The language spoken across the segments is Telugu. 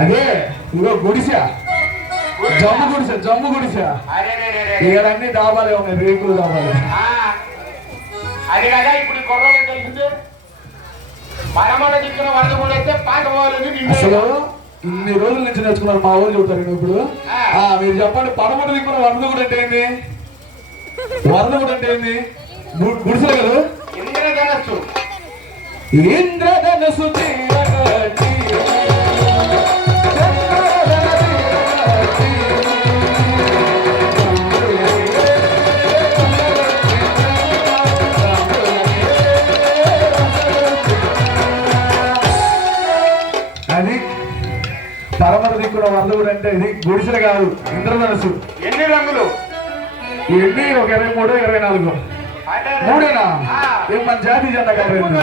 అదే ఇంకో గుడిసా జమ్ము గుడిసా ఇవన్నీ డాబాలే ఉన్నాయి, రేకులు డాబాలు. అది కదా ఇప్పుడు కొర్రోళ్ళకి తెలిసింది. పరమడ దిక్కున వరద కూడా అయితే పాత అసలు ఇన్ని రోజుల నుంచి నేర్చుకున్నారు మా ఊరు చెబుతారు. ఇప్పుడు మీరు చెప్పండి, పడమట దిక్కున వరద కూడా అంటే ఏంది? వరద కూడా అంటే ఏంది? గుడిసెలు కదా. ఇంద్రధనస్సు ఇంద్రధనస్సు అది పరమర దిక్కున వరద కూడా అంటే ఇది గుడిసెలు కాదు, ఇంద్రధనస్సు. ఎన్ని రంగులు? ఎన్ని? ఒక 23, 24. మూడేనా? ఏం మన జాతి జెండా కదా.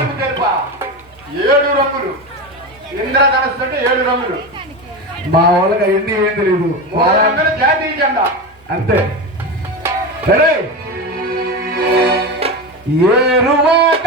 7 రంగులు. ఇంద్రధనస్సు అంటే 7 రంగులు. మా వాళ్ళకి అవన్నీ ఏం తెలియదు. జాతీయ జెండా అంతే. సరే ఏరువాక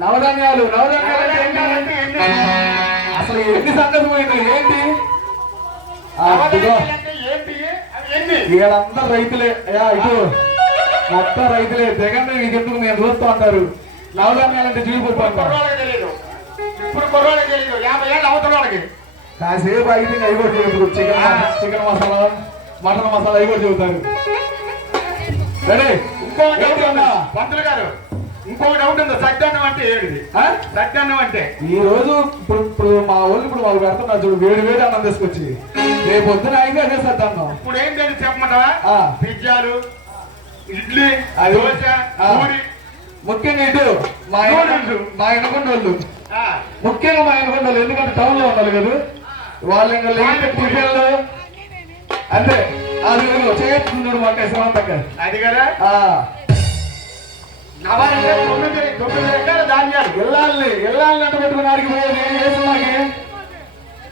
నవధాన్యాలు. అసలు ఎన్ని సంగతి పోయింది ఏంటి? వీళ్ళందరూ రైతులే. ఇటు మొత్తం రైతులే. జగన్ నీకెందుకు నేను చూస్తూ ఉంటారు. నవధాన్యాలంటే జీవిపోతూ ఉంటారు. ఇప్పుడు కొర్రోళ్ళకి తెలియదు. 50 ఏళ్ళు అవుతున్న వాళ్ళకి కాసేపు అయితే అవి కూడా చెబుతారు. చికెన్ మసాలా, మటన్ మసాలా అవి కూడా చెబుతారు. సరే ఇంకో పంతులు గారు, ఇంకో డౌట్ ఉంది. సత్యాన్నం అంటే ఏంటి? సత్యాన్నం అంటే ఈ రోజు ఇప్పుడు మా వాళ్ళు వాళ్ళు పెడుతున్నారు చూడు, వేడి వేడి అన్నం తీసుకొచ్చి. రేపు పొద్దున అయితే అదే సత్యాన్నం. ఇప్పుడు ఏం తెలిసి చెప్పమంటావా? పిజ్జాలు, ఇడ్లీ, దోశ, పూరి. ముఖ్యంగా ఇటు మా ఎనకొండ వాళ్ళు, ముఖ్యంగా మా ఎనకొండ వాళ్ళు, ఎందుకంటే టౌన్ లో ఉన్నారు కదా వాళ్ళు. ఇంకా లేకపోతే టిఫిన్లు అంతే. అది చేస్తున్నాడు మాకు శ్రమంతక్క. అది కదా 9 రకాల ధాన్యాలు. ఎల్లాలని అంట పెట్టుకుని ఆడికిపోయేది ఏ సినిమాకి?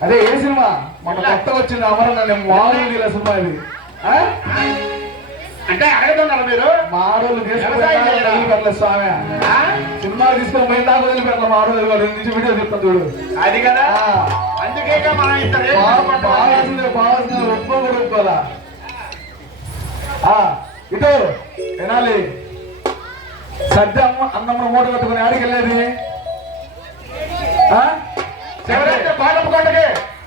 అదే ఏ సినిమా మన కొత్తగా వచ్చింది అమరన్న మామూలు సినిమా ఇది. అంటే అడుగుతున్నారు మీరు. మాడోళ్ళు తీసుకుని స్వామి సినిమా తీసుకొని పోయిన దాకా వదిలిపెట్టాలి. మాడోళ్ళు వాళ్ళు నుంచి వీడియో చెప్తాను చూడు. అది కదా, అందుకే మనం బాగా ఒప్పుకో కూడా ఒప్పుకోవాలా. ఇటు వినాలి. సద్య అన్నమ్మ మూట కట్టుకుని ఆడికి వెళ్ళేది ఎవరైతే కోటప్ప కొండకి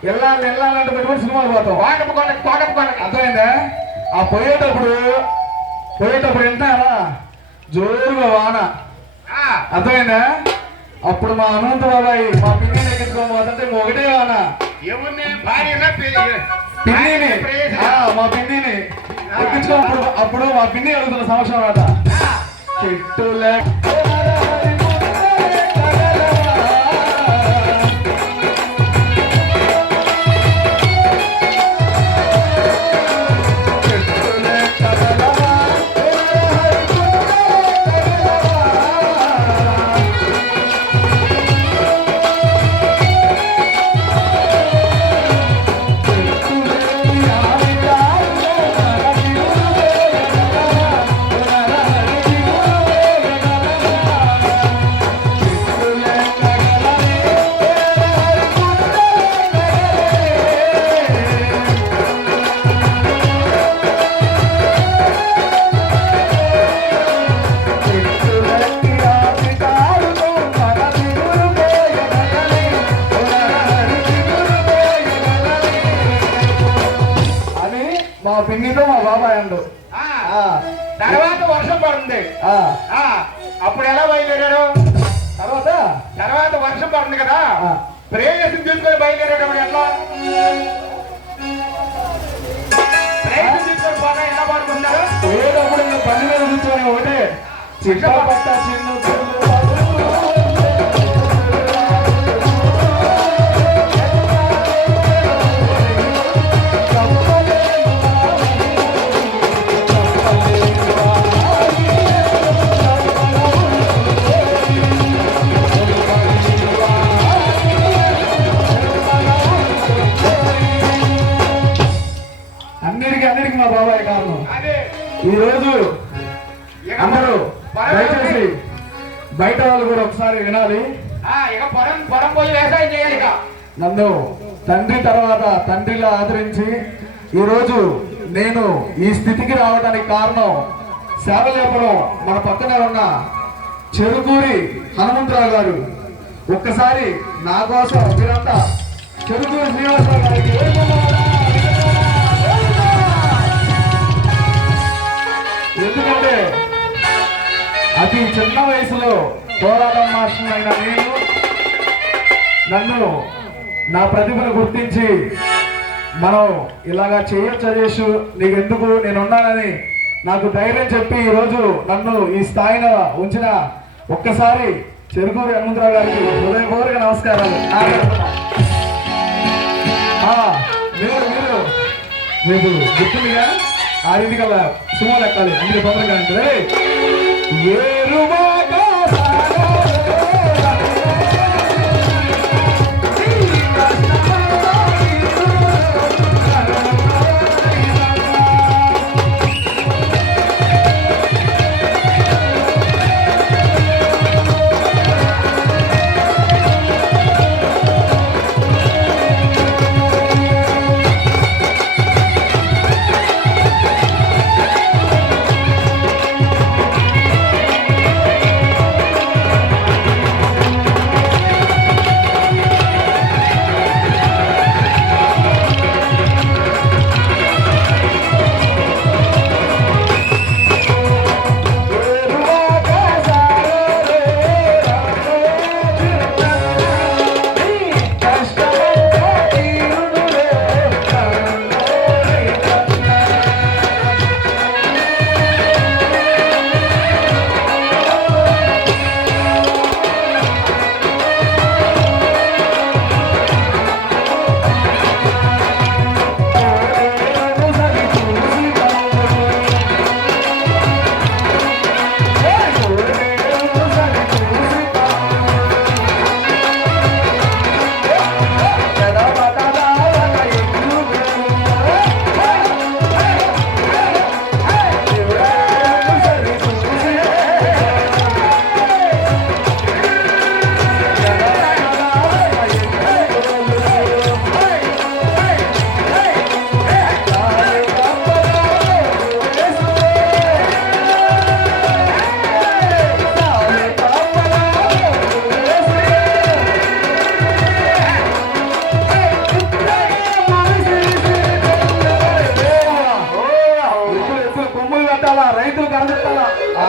వెళ్ళాలంటే పెట్టుకుని సినిమాలు పోతాం. కోటప్ప కొండకి అర్థమైందా? ఆ పోయేటప్పుడు వింటారా జోరుగా వాన, అర్థమైందా? అప్పుడు మా అనంత బాబాయ్ మా పిన్నిని ఎక్కించుకోబోతుంటే ఒకటే వాన. ఎవరిని భార్య పిన్నిని మా పిన్నిని ఎక్కించుకో. అప్పుడు మా పిన్ని అడుగుతున్న సంవత్సరం అట చెట్టులే మా పిన్నితో మా బాబాయ్ అండు. తర్వాత వర్షం పడుతుంది. అప్పుడు ఎలా బయలుదేరాడు? తర్వాత వర్షం పడుతుంది కదా, ప్రేయసిని తీసుకొని బయలుదేరాడు. ఎట్లా ప్రేయసిని తీసుకొని పోగా ఎలా పడుకుంటారు? పోయేటప్పుడు ఇంకా బండి మీద కూర్చొని ఒకటే చిన్న పట్ట చిన్న అన్నిటికీ మా బాబాయ్ కారణం. ఈ రోజు అందరూ దయచేసి బయట వాళ్ళు కూడా ఒకసారి వినాలి. పొరం పోయి వ్యవసాయం చేయాలి. నన్ను తండ్రి తర్వాత తండ్రిలా ఆదరించి ఈరోజు నేను ఈ స్థితికి రావడానికి కారణం సేవలేపురం మన పక్కనే ఉన్న చెరుకూరి హనుమంతరావు గారు. ఒక్కసారి నా కోసం మీరంతా చెరుకూరి శ్రీనివాసరావు గారికి ఎందుకంటే అతి చిన్న వయసులో పోరాటం మాస్టర్ అయిన నేను నన్ను నా ప్రతిభను గుర్తించి మనం ఇలాగా చేయొచ్చు నీకెందుకు నేనున్నానని నాకు ధైర్యం చెప్పి ఈరోజు నన్ను ఈ స్థాయిలో ఉంచిన ఒక్కసారి చెరుకూరి హనుమంతరావు గారికి హృదయపూర్వక నమస్కారాలు. మీరు గుర్తుందిగా 6:00 సుమారు ఎక్కాలి. అందుకే తొందరగా అంటే ఏరువాగా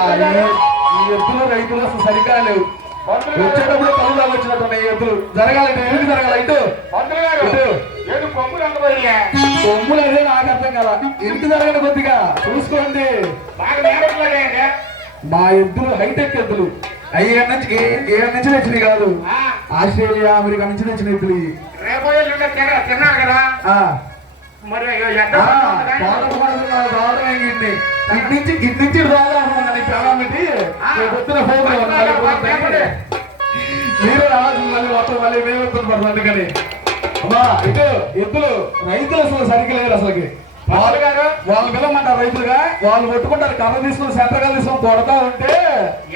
ఈ ఎద్దులు రైతులు అసలు సరిగ్గా లేవు. పంతులు గారు, వచ్చేటప్పుడు కళ్ళు వచ్చినట్టున్నాయి ఎద్దులు. జరగాలంటే ఎందుకు జరగాల ఇటు పంతులు గారు, ఇటు ఏడు కొమ్ములు అందబోయా కొమ్ములు అదే నాకు అర్థం కదా. ఇంటి జరగని కొద్దిగా చూసుకోండి. బాగా నేర్పలేదే. మా ఎద్దులు హైటెక్ ఎద్దులు. అవి ఏ నుంచి తెచ్చినాయి కాదు, ఆస్ట్రేలియా అమెరికా నుంచి తెచ్చిన ఎద్దులు ఇవి. రేపు తిన్నారు కదా ఆ, మరి ఇటు నుంచి రావాలనుకున్నాను ప్రాణం పెట్టి పొద్దున ఫోన్ మీరు రావాల్సింది మళ్ళీ మొత్తం మళ్ళీ మేము వస్తుంది అందుకని. అమ్మా ఇటు ఎద్దులు రైతులు అసలు సరిగ్గా లేరు అసలుకి. వాళ్ళు గారు వాళ్ళు పిలవమంటారు రైతులుగా, వాళ్ళు కొట్టుకుంటారు కర్ర తీసుకుని సెంటర్గా తీసుకొని కొడతా ఉంటే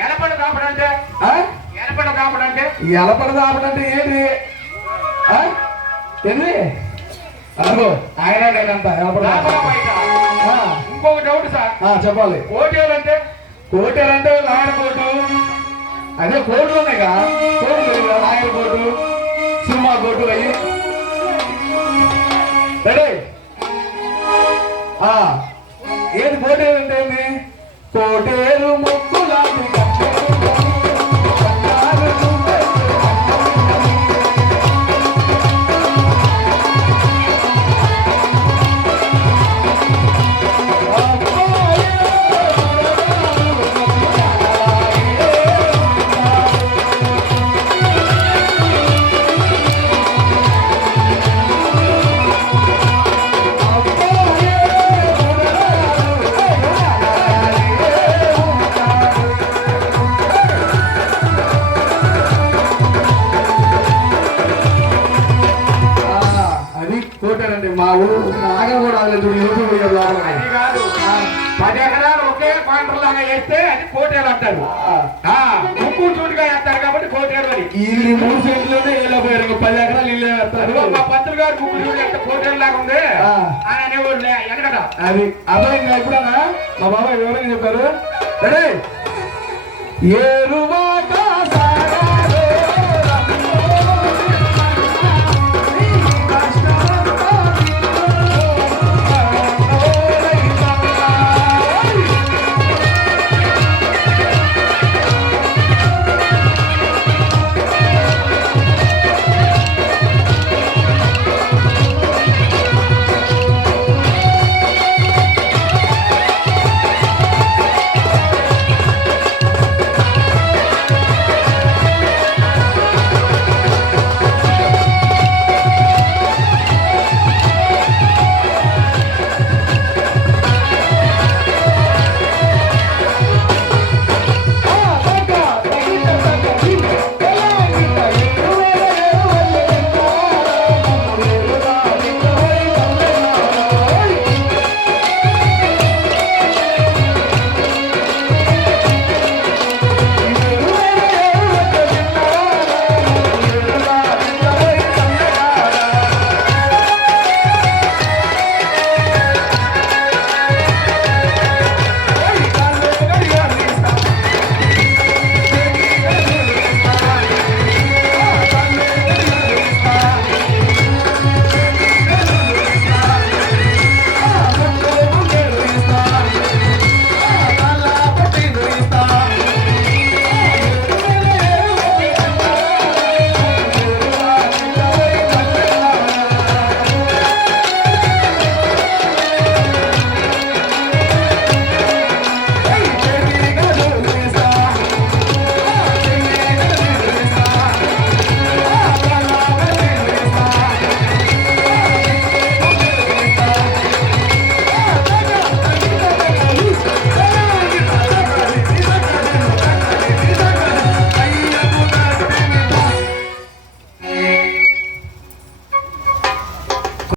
ఎలపడ దాపడంటే ఎలపడ దాపడంటే ఎలపడ దాపడంటే ఏంటి ఏంటి అదిగో ఆయన నేనంట ఎలపడ. ఇంకొక డౌట్ సార్, చెప్పాలి. కోటేలంటే కోటేలంటే నాయన కోటు, అదే కోట్లు ఉన్నాయిగా. కోట్లు నాయన కోటు, సినిమా కోటు అయ్యి రెడీ. ఏది కోటేలు అంటే ఏంది? కోటేరు ముక్కులాంటి కోటారండి. మా ఊరు నాగలు కూడా ఆగలేదు. అది కాదు, 10 ఎకరాలు ఒకే క్వార్టర్ లాగా వేస్తే అది కోటేలు అంటారు. ముక్కు చూటుగా వేస్తారు కాబట్టి కోటేరు అని. ఇల్లు 3 సెంట్లోనే ఇలా పోయారు. 10 ఎకరాలు ఇల్లు వేస్తారు. మా పంతులు గారు ముక్కు చూడు ఎంత కోటేరు లాగా ఉంది అని అనేవాళ్ళు వెనకట. అది అర్థమైంది. ఎప్పుడన్నా మా బాబాయ్ వివరంగా చెప్పారు. రెడీ ఏరువా